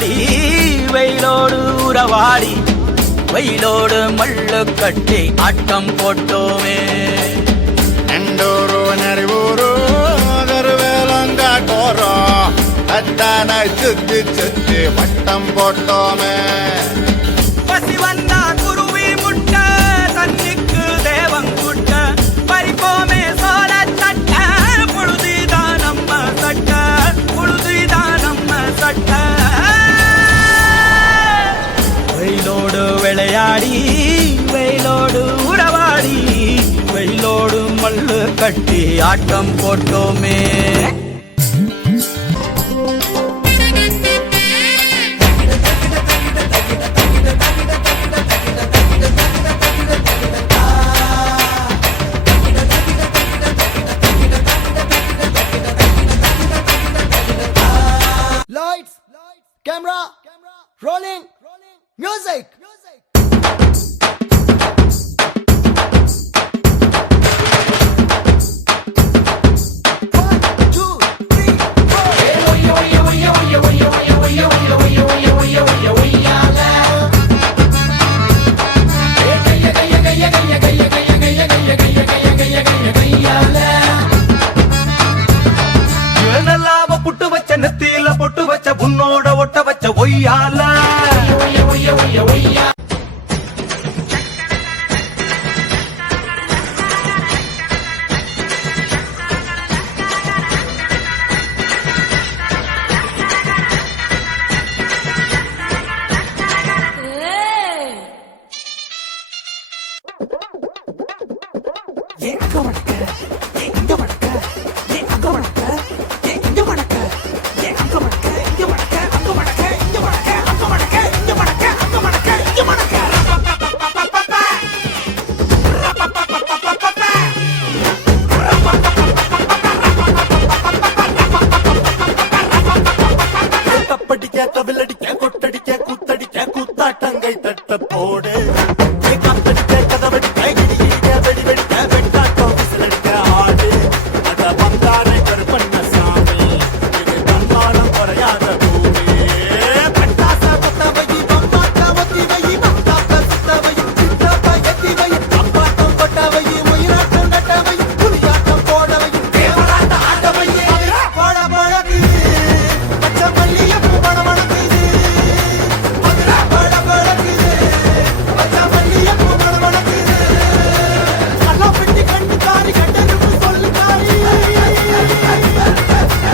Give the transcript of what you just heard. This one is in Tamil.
விளையாடி வெயிலோடு உறவாடி வெயிலோடு மல்லு கட்டி ஆட்டம் போட்டோமே. நெண்டூரு நரிவூரு கருவேலங்காட்டோரோ அத்தான சுத்தி சுத்தி வட்டம் போட்டோமே. பசி வந்தா குருவி முட்ட தண்ணிக்கு தேவங்குட்ட பறிப்போமே சோழ சட்ட புழுதிதான் நம்ம சட்ட புழுதிதான் நம்ம சட்ட. வெயிலோடு விளையாடி வெயிலோடு உறவாடி வெயிலோடு மல்லு கட்டி ஆட்டம் போட்டோமே. Lights, camera, rolling, music. புட்டு வச்ச நெத்தியில பொட்டு வச்ச உன்னோட ஒட்ட வச்ச ஒய்யால